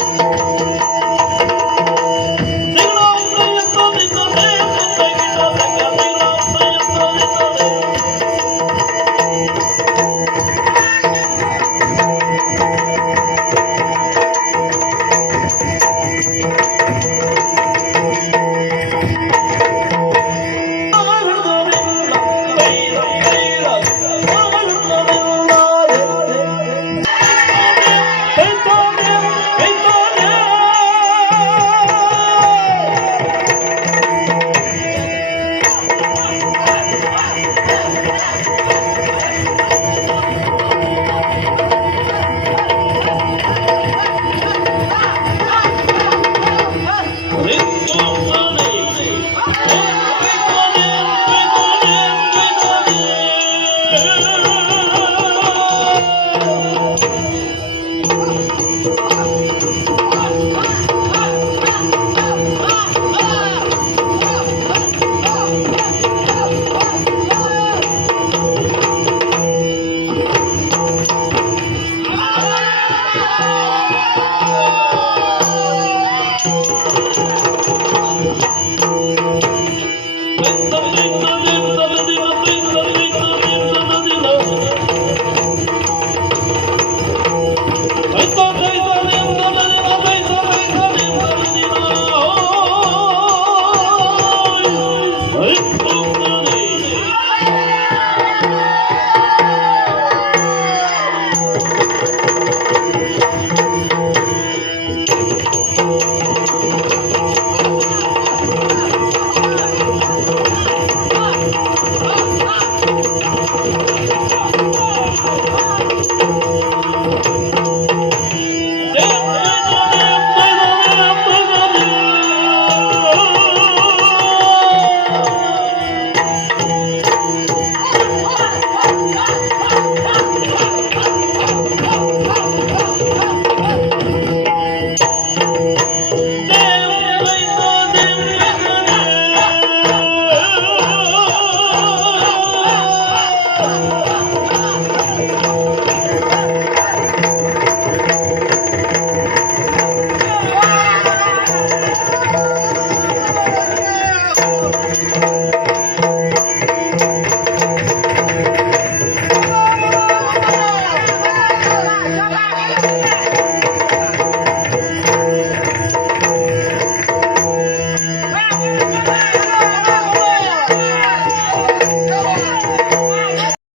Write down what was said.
چلوه پريکو بيتو نه سڀي अजज बेख बेख बेख बेख बेख बेख Thank oh. you.